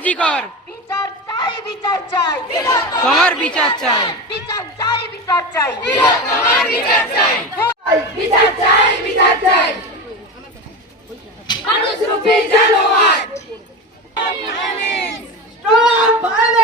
কর। ফর আরজি কর বিচার চাই। বিচার চাই তোমার বিচার চাই। বিচার চাই বিচার চাই। বিচার চাই বিচার চাই। মানুষ রূপী জানোয়ার স্টপ ভায়োলেন্স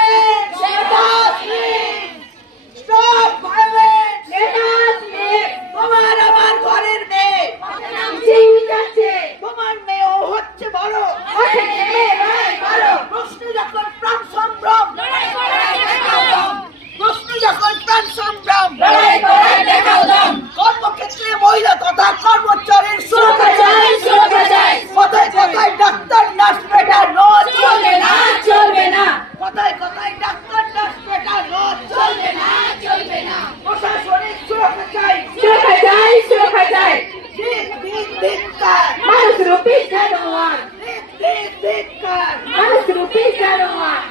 তথা কর্মচারীর সুরক্ষা চাই। সুরক্ষা চাই। কথায় কথায় ডাক্তার নার্স বেটা রোজ চলবে না চলবে না। কথায় কথায় ডাক্তার নার্স বেটা রোজ চলবে না। চলবে না প্রশাসনিক সুরক্ষা চাই। সুরক্ষা চাই সুরক্ষা চাই। দিন দিন ধিক্কার মানুষ রূপী জানোয়ার দিন দিন ধিক্কার মানুষ রূপী জানোয়ার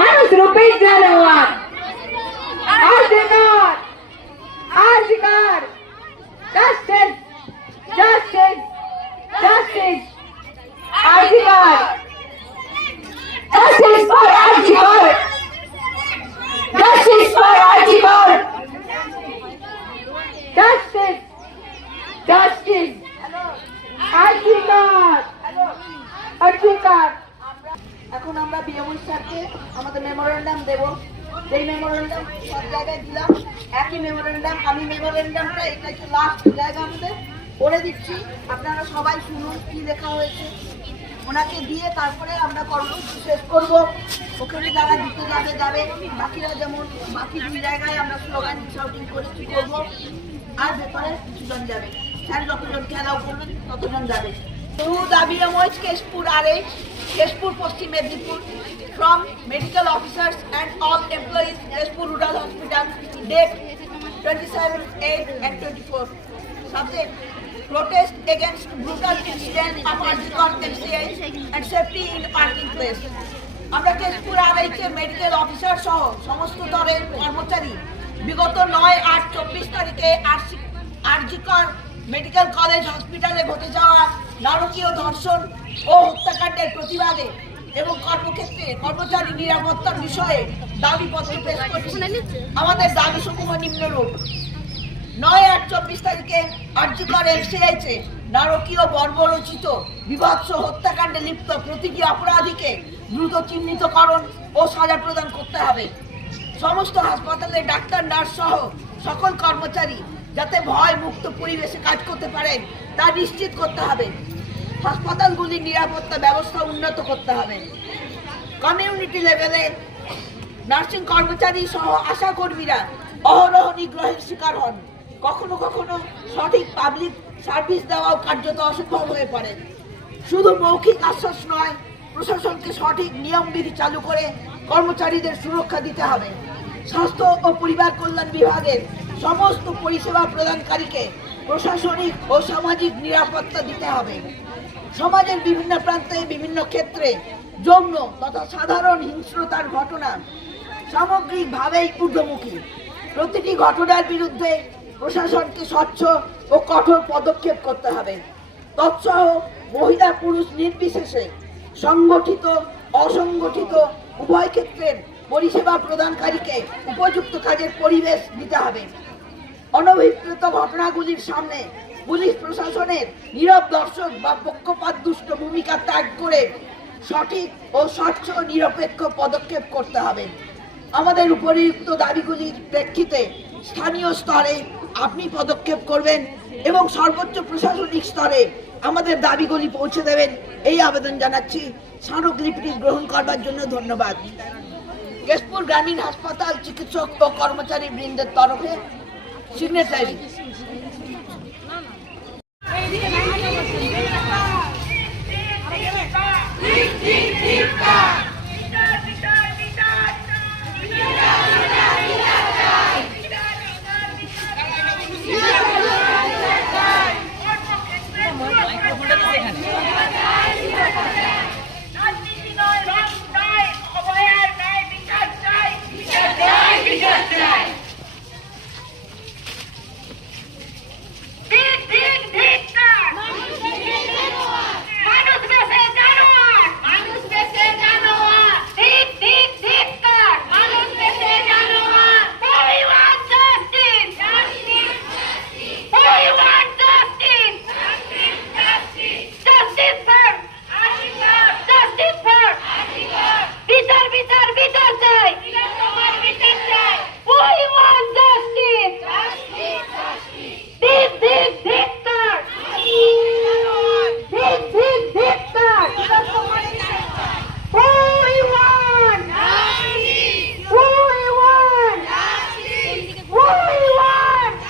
মানুষ রূপী জানোয়ার Azkar Azkar justice justice justice Azkar justice for Azkar justice for Azkar justice justice Azkar Azkar এখন আমরা বিএমই স্যারকে আমাদের মেমোরেন্ডাম দেব। যেই মেমোরেন্ডাম সব জায়গায় দিলাম, একই মেমোরেন্ডাম আমি মেমোরেন্ডামটা এটা হচ্ছে লাস্ট জায়গা আমাদের? করে দিচ্ছি, আপনারা সবাই শুনুন কি লেখা হয়েছে। ওনাকে দিয়ে তারপরে আমরা কর্ম শেষ করব। ওখানে যারা দিতে যাবে যাবে। বাকিরা যেমন, বাকি দুই জায়গায় আমরা স্লোগান শাউটিং করে কি করব? আর ভেতরে কিছুজন যাবে। স্যার যতজন খেলাও করবেন, ততজন যাবে। টু দাবিয়ামজ কেশপুর আরে, Keshpur, Paschim Medinipur. From medical officers and all employees Keshpur rural hospital date 27 8 and 24 subject protest against brutal incident of Arjikar MCI and safety in parking place আমরা কেশপুর আড়াইকে মেডিকেল অফিসার সহ সমস্ত দলের কর্মচারী বিগত নয় আট চব্বিশ তারিখে আরজিকর মেডিকেল কলেজ হসপিটালে ঘটে যাওয়া নারকীয় ধর্ষণ ও হত্যাকাণ্ডের প্রতিবাদে এবং কর্মক্ষেত্রে কর্মচারী নিরাপত্তার বিষয়ে দাবিপত্র পেশ করছি। আমাদের দাবি সমূহ নিম্নরূপ। নয় আট চব্বিশ তারিখে আর্যিকর এফসিআইতে নারকীয় বর্বরচিত বিভৎস হত্যাকাণ্ডে লিপ্ত প্রতিটি অপরাধীকে দ্রুত চিহ্নিতকরণ ও সাজা প্রদান করতে হবে। সমস্ত হাসপাতালে ডাক্তার নার্স সহ সকল কর্মচারী যাতে ভয় মুক্ত পরিবেশে কাজ করতে পারেন তা নিশ্চিত করতে হবে। হাসপাতালগুলির নিরাপত্তা ব্যবস্থা উন্নত করতে হবে। কমিউনিটি লেভেলে নার্সিং কর্মচারী সহ আশা কর্মীরা অহরহ নিগ্রহের শিকার হন। কখনো কখনো সঠিক পাবলিক সার্ভিস দেওয়াও কার্যত অসম্ভব হয়ে পড়ে। শুধু মৌখিক আশ্বাস নয়, প্রশাসনকে সঠিক নিয়মবিধি চালু করে কর্মচারীদের সুরক্ষা দিতে হবে। স্বাস্থ্য ও পরিবার কল্যাণ বিভাগের সমস্ত পরিষেবা প্রদানকারীকে প্রশাসনিক ও সামাজিক নিরাপত্তা দিতে হবে। সমাজের বিভিন্ন প্রান্তে বিভিন্ন ক্ষেত্রে যৌন তথা সাধারণ হিংস্রতার ঘটনা সামগ্রিকভাবেই ঊর্ধ্বমুখী। প্রতিটি ঘটনার বিরুদ্ধে প্রশাসনকে স্বচ্ছ ও কঠোর পদক্ষেপ করতে হবে। তৎসহ মহিলা পুরুষ নির্বিশেষে সংগঠিত, অসংগঠিত উভয় ক্ষেত্রের পরিষেবা প্রদানকারীকে উপযুক্ত কাজের পরিবেশ দিতে হবে। অনভিপ্রেত ঘটনাগুলির সামনে পুলিশ প্রশাসনের নীরব দর্শক বা পক্ষপাত দুষ্ট ভূমিকা ত্যাগ করে সঠিক ও স্বচ্ছ নিরপেক্ষ পদক্ষেপ করতে হবে। আমাদের উপরিউক্ত দাবিগুলির প্রেক্ষিতে স্থানীয় স্তরে আপনি পদক্ষেপ করবেন এবং সর্বোচ্চ প্রশাসনিক স্তরে আমাদের দাবিগুলি পৌঁছে দেবেন। এই আবেদন জানাচ্ছি। স্মারকলিপিটি গ্রহণ করবার জন্য ধন্যবাদ। কেশপুর গ্রামীণ হাসপাতাল চিকিৎসক ও কর্মচারী বৃন্দের তরফে signature. Sim, sim, sim,